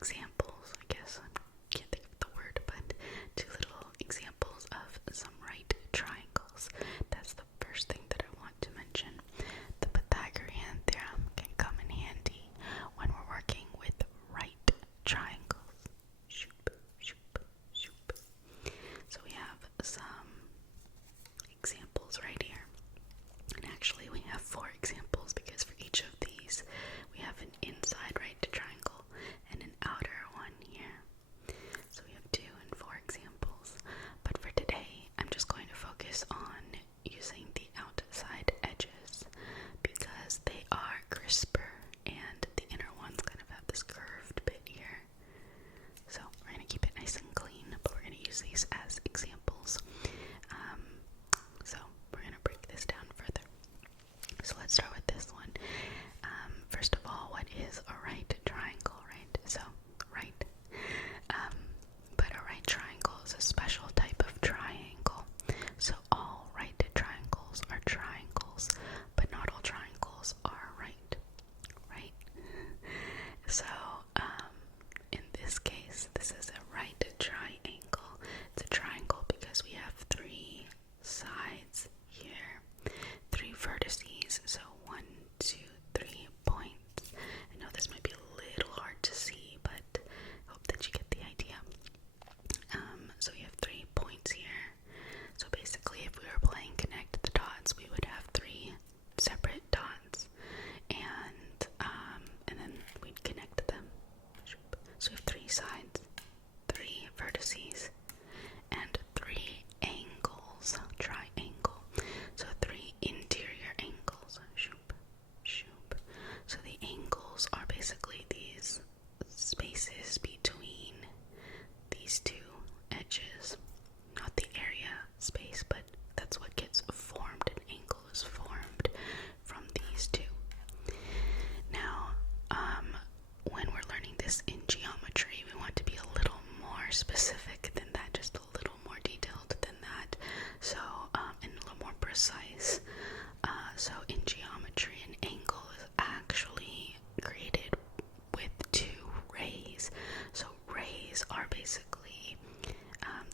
examples, I guess. I can't think of the word, but 2 little examples of some right triangles. That's the first thing that I want to mention. The Pythagorean Theorem can come in handy when we're working with right triangles. Shoop, shoop, shoop. So we have some examples right here. And actually we have 4 examples because for each of these we have an inside right triangle and an outer one here. So we have 2 and 4 examples. But for today, I'm just going to focus on using the outside edges because they are crisper and the inner ones kind of have this curved bit here. So we're going to keep it nice and clean, but we're going to use these as examples. So we're going to break this down further. So let's start with this one. First of all, what is a right triangle, right? So, right. But a right triangle is a special type of triangle. So all right triangles are triangles, but not all triangles are right, right? So, in this case, this is a right triangle. It's a triangle because we have 3 sides here, 3 vertices, so 1, 2, 3 points. I know this might be a little hard to see, but I hope that you get the idea. So we have 3 points here. So basically, if we were playing connect the dots, we would have 3 separate dots, and then we'd connect them. So we have 3 sides, 3 vertices, and 3 angles. Triangle. So 3 interior angles. Shoop, shoop. So the angles are basically these spaces between these 2 edges. Not the area space, but that's what gets formed. An angle is formed from these 2. Now, when we're learning this in geometry, we want to be a little more specific than that, just a little more detailed than that. So, and a little more precise. So in geometry, an angle is actually created with 2 rays. So rays are basically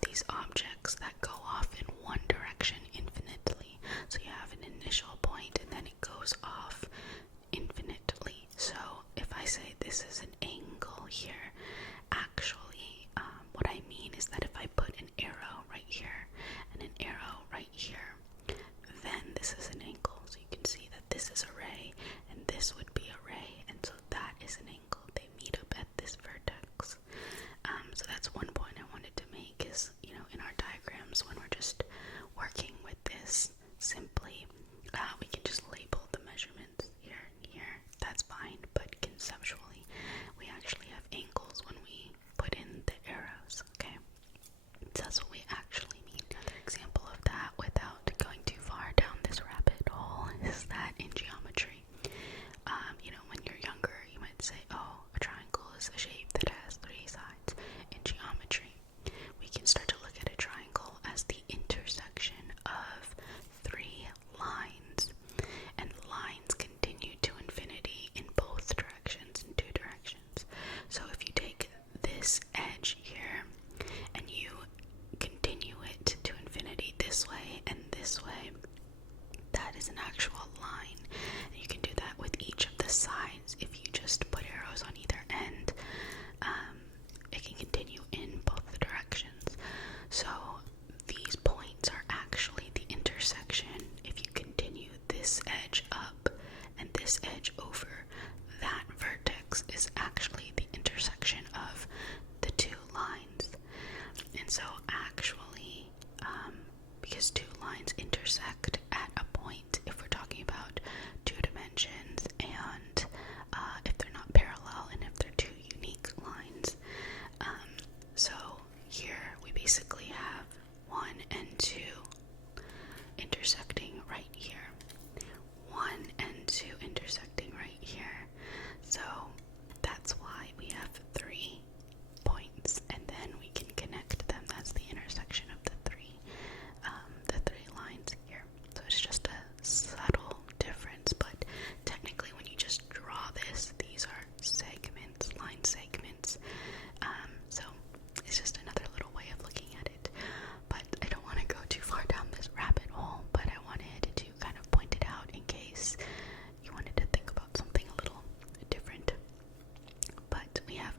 these objects that go off in one direction infinitely. So you have an initial point and then it goes off infinitely. So if I say this is an angle here, actually what I mean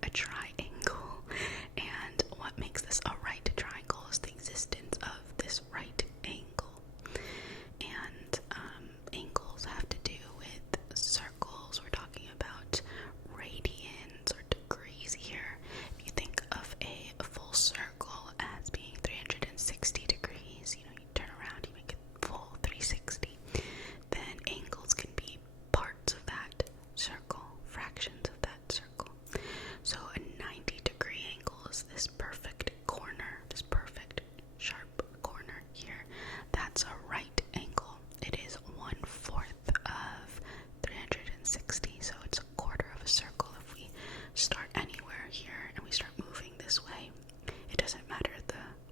a triangle. And what makes this a right triangle is the existence of this right angle. And angles have to do with circles. We're talking about radians or degrees here. If you think of a full circle as being 360 degrees, you turn around, you make it full 360. Then angles can be parts of that circle, fractions of that circle. So a 90-degree angle is this perfect corner, this perfect sharp corner here. That's a right angle. It is 1/4 of 360, so it's a quarter of a circle. If we start anywhere here and we start moving this way, it doesn't matter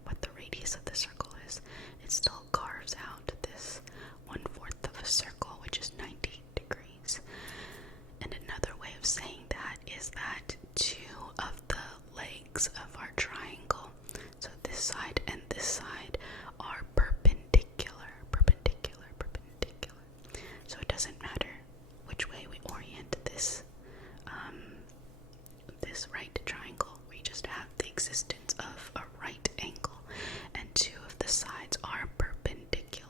what the radius of the circle is. It still carves out this 1/4 of a circle, which is 90 degrees. And another way of saying that is that two of the legs of our triangle, so this side and this side, are perpendicular. So it doesn't matter which way we orient this this right triangle. We just have the existence of a right angle, and two of the sides are perpendicular.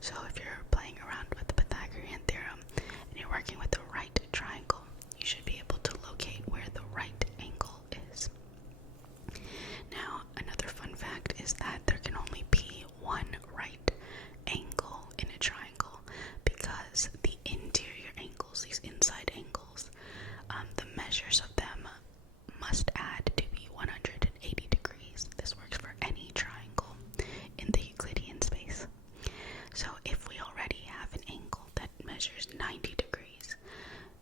So if you're playing around with the Pythagorean Theorem and you're working with the right triangle, you should be able to locate where the right angle is. Now, another fun fact is that there can only be one right angle in a triangle, because the interior angles, these inside angles, the measures of them must add to be 180 degrees. This works for any triangle in the Euclidean space. So if we already have an angle that measures 90 degrees,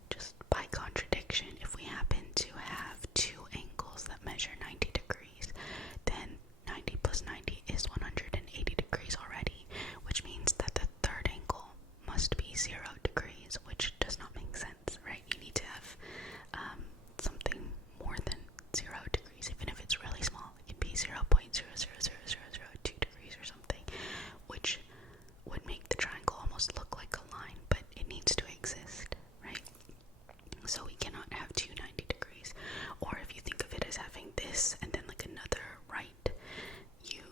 just by contradiction, if we happen to have two angles that measure 90 degrees, then 90 plus 90 is 180 degrees already, which means that the third angle must be 0 degrees, which does not make sense, right? You need to have something more than 0 degrees, even if it's really small. It can be 0.0000002 degrees or something, which would make the triangle almost look like a line, but it needs to exist, right? So we cannot have two 90 degrees. Or if you think of it as having this and then like another right, you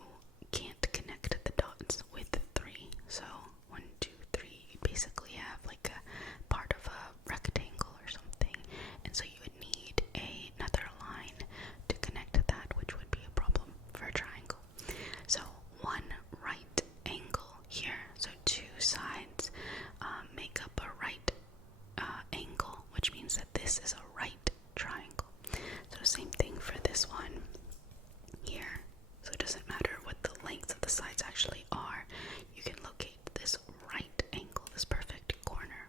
can't connect the dots with 3. So 1, 2, 3, you basically have like a part of a rectangle or something, and so you would need another line to connect that, which would be a problem for a triangle. So one right angle here, so two sides make up a right angle, which means that this is a right triangle. So same thing for this one here. So it doesn't matter what the length of the sides actually are, you can locate this right angle, this perfect corner.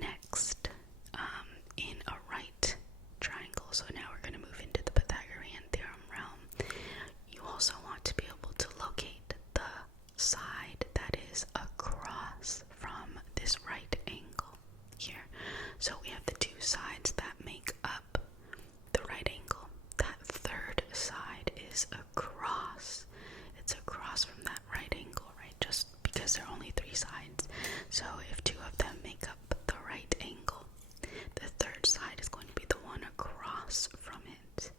Next, in a right triangle, so now we're going to move into the Pythagorean Theorem realm, you also want to be able to locate the side that is across from this right angle here. So we have the two sides that make up the right angle. That third side is across. It's across from that right angle, right? Just because there are only three sides. So if two of them make up the right angle, the third side is going to be the one across from it.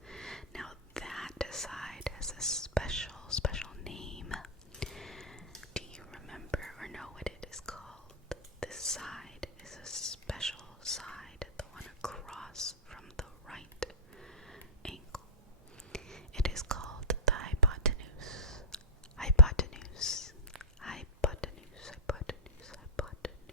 Now that side has a special name. Do you remember or know what it is called? This side is a special side, the one across from the right angle. It is called the hypotenuse. Hypotenuse. Hypotenuse. Hypotenuse. Hypotenuse.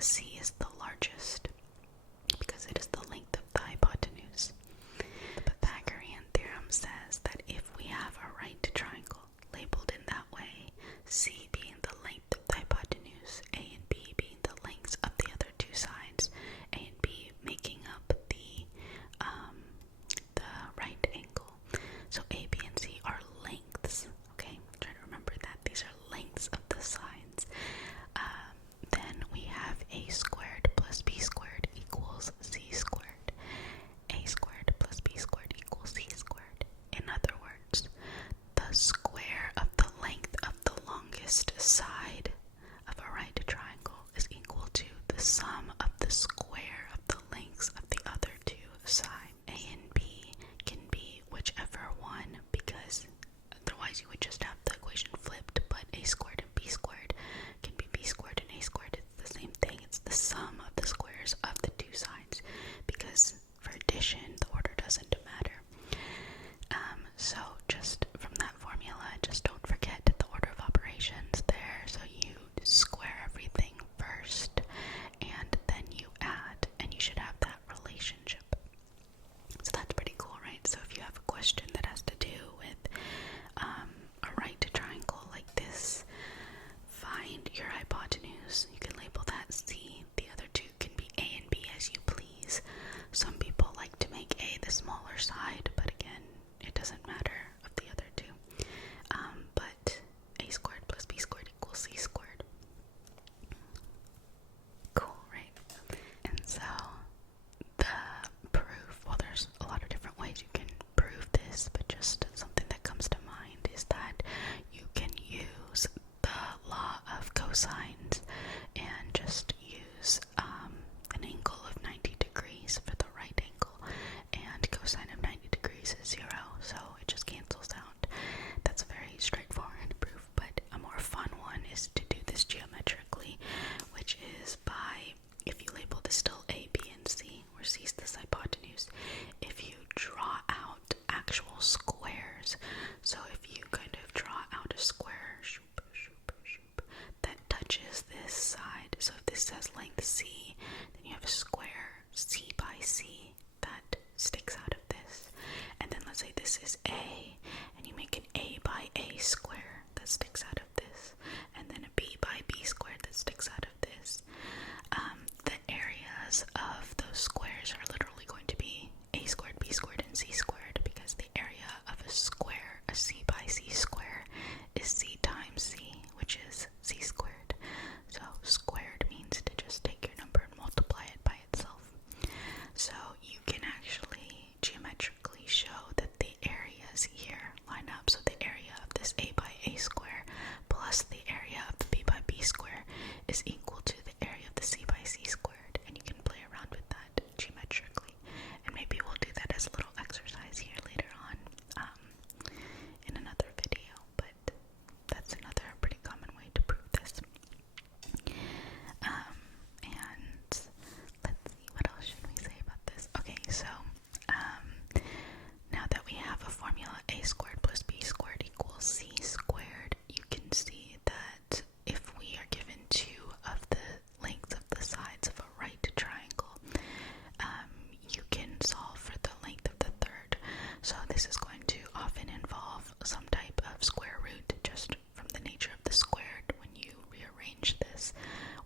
C is the largest because it is the length of the hypotenuse. The Pythagorean theorem says that if we have a right triangle labeled in that way, C being the length of the hypotenuse, A and B being the lengths of the other two sides, A and B making up the right angle. So A, B, and C are lengths. Okay, try to remember that these are lengths of the sides. Then we have A squared plus B squared equals C squared. A squared plus B squared equals C squared. In other words, the square of the length of the longest side of a right triangle is equal to the sum of the square of the lengths of the other two sides. A and B can be whichever one, because otherwise you would just have the equation flipped, but A squared and B squared can be B squared and A squared. It's the same thing. It's the sum of the squares of the two sides, because for addition, the order doesn't matter. So just from that formula, just don't forget the order of operations there. So you square everything first, and then you add, and you should have that relationship. So that's pretty cool, right? So if you have a question that has to do with a right triangle like this, find your hypotenuse. You can label that C. The other two can be A and B as you please. Some people like to make A the smaller side, but again, it doesn't matter of the other two. But A squared plus B squared equals C squared. Cool, right? And so the proof, well, there's a lot of different ways you can prove this, but just something that comes to mind is that you can use the law of cosines and just use an angle of 90 degrees for the right angle, and cosine of 90 degrees is 0, so it just cancels out. That's a very straightforward proof, but a more fun one is to do this geometrically, which is by, if you label this still A, B, and C, where C is this hypotenuse, if you draw out actual squares, so if you kind of draw out a square that touches this side, so if this has length C, then you have a square C by C that sticks out of this, and then let's say this is A, and you make an A by A square that sticks out of this, and then a B by B square that sticks out of this. The areas of those squares are literally going to be A squared, B squared, and C squared, because the area of a square, a C by C square, is C times C, which is C squared. So squared means to just take your number and multiply it by itself. So you can actually geometrically show that the areas here line up. So the area of this A by A square plus the area of the B by B square is equal to the area of the C by C squared, and you can play around with that geometrically. And maybe we'll do that as a little exercise here later on in another video, but that's another pretty common way to prove this. And let's see, what else should we say about this? Okay, so now that we have a formula A squared plus B squared equals C squared, you can see that if we are given two of the lengths of the sides of a right triangle, you can solve for the length of the third. So this is going to often involve some type of square root, just from the nature of the squared when you rearrange this,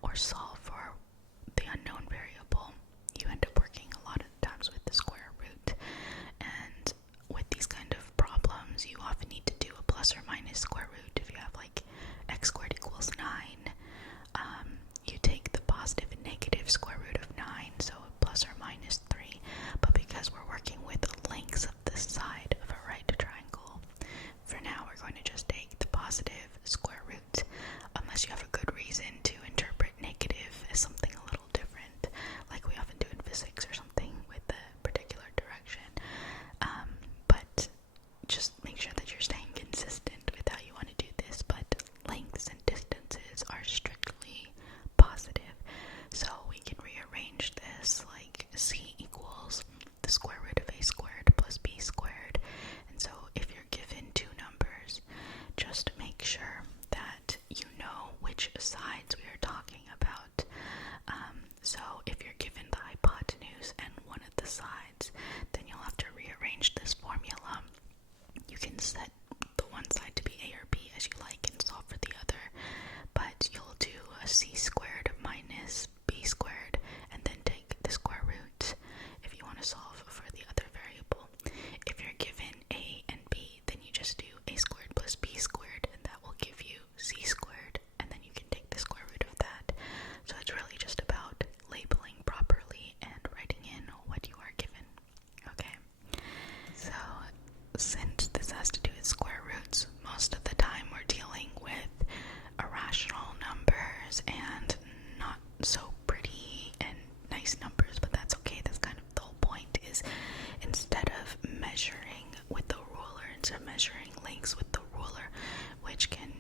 or solve for the unknown variable. You end up working a lot of times with the square root, and with these kind of problems you often need to do a plus or minus square root. If you have like x squared equals 9, you take the positive and negative square root of 9, so plus or minus 3, but because we're working with the lengths of the side of a right triangle, for now we're going to just take the positive square root, unless you have a good reason to interpret negative as something a little different, like we often do in physics or something with a particular direction. But just make sure that you're staying consistent with how you want to do this, but lengths and distances are strictly positive, so we can rearrange this like C equals the square root of A squared plus B squared. And so if you're given two numbers, just make sure that you know which sides we are talking about. So if you're given the hypotenuse and one of the sides, then you'll have to rearrange this formula. You can set the one side to be a or b as you like and solve for the other, but you'll do a c squared minus b squared and then take the square root if you want to solve for the other variable. If you're given a and b, then you just do a squared plus b squared, and that will give you c squared, and then you can take the square root of that. So it's really just about labeling properly and writing in what you are given. Okay, so since this has to do with square roots, most of the time we're dealing with irrational numbers and not so pretty and nice numbers, but that's okay. That's kind of the whole point, is instead of measuring with the ruler, instead of measuring lengths with the ruler, which can,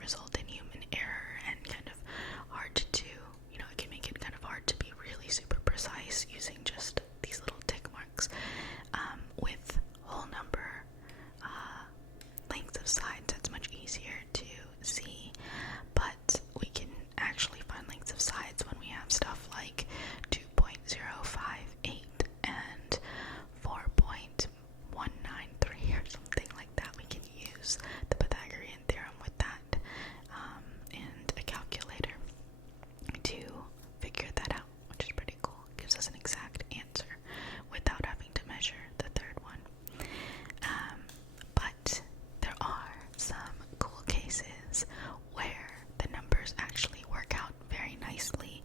result in human error and kind of hard to do, it can make it kind of hard to be really super precise using just these little tick marks. With whole number lengths of sides, it's much easier to see, but we can actually find lengths of sides when we have stuff like 2.058 and 4.193 or something like that. We can use the Pythagorean theorem with that and a calculator to figure that out, which is pretty cool. It gives us an exact answer without having to measure the third one. But there are some cool cases where the numbers actually work out very nicely,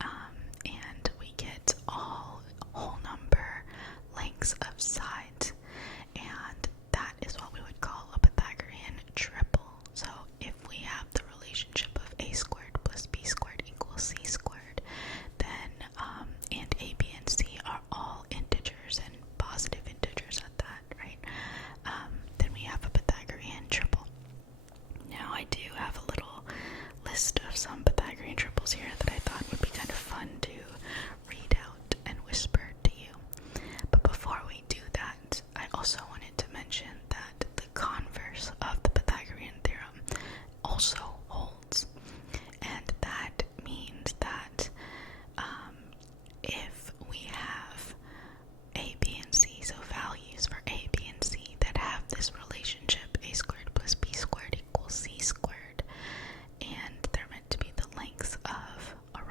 and we get all whole number lengths of sides, and that is what we would call a Pythagorean triple. So if we have the relationship of a squared plus b squared equals c squared, then and a, b, and c are all integers and positive integers at that, right? Then we have a Pythagorean triple. Now I do have a little list of some Pythagorean triples here that I thought would be kind of fun to read out and whisper to you. But before we do that, I also wanted to mention that the converse of the Pythagorean theorem also holds, and that means that if we have a, b, and c, so values for a, b, and c that have this relationship, a squared plus b squared equals c squared, and they're meant to be the lengths of a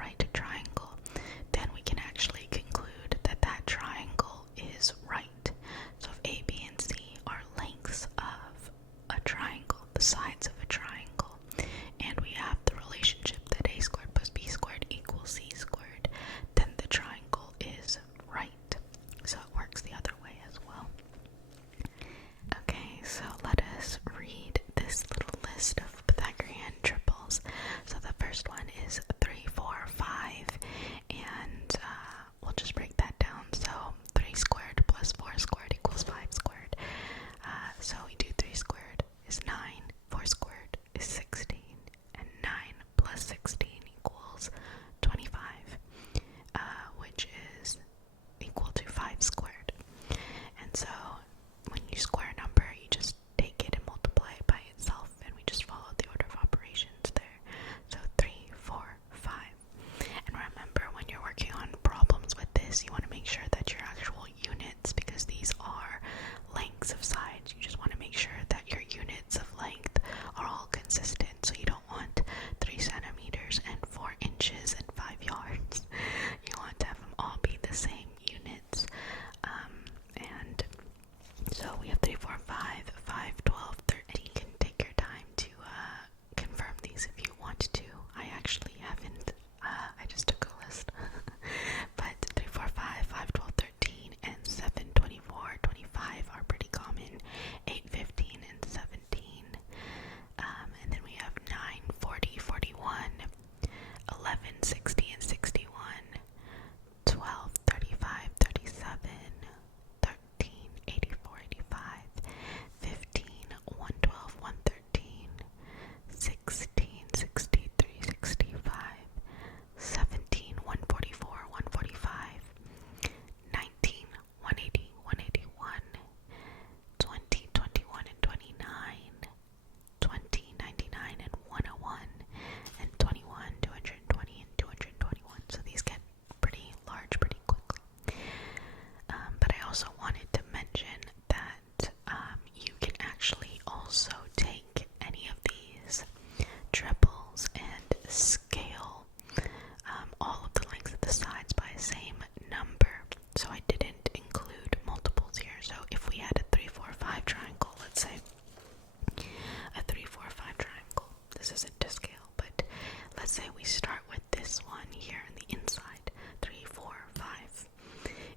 this one here on the inside, 3, 4, 5.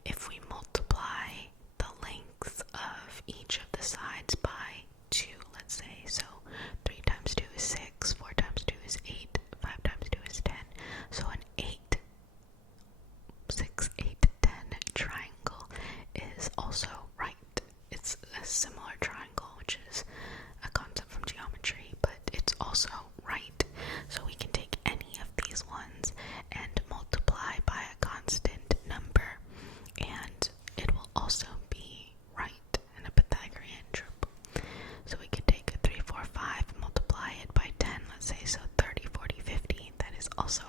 If we multiply the lengths of each of the sides by 2, let's say, so 3 times 2 is 6, 4 times 2 is 8, 5 times 2 is 10, so an 8, 6, 8, 10 triangle is also right. It's a similar triangle, which is a concept from geometry, but it's also right. So we can take any of these ones and multiply by a constant number, and it will also be right in a Pythagorean triple. So we could take a 3, 4, 5, multiply it by 10, let's say, so 30, 40, 50, that is also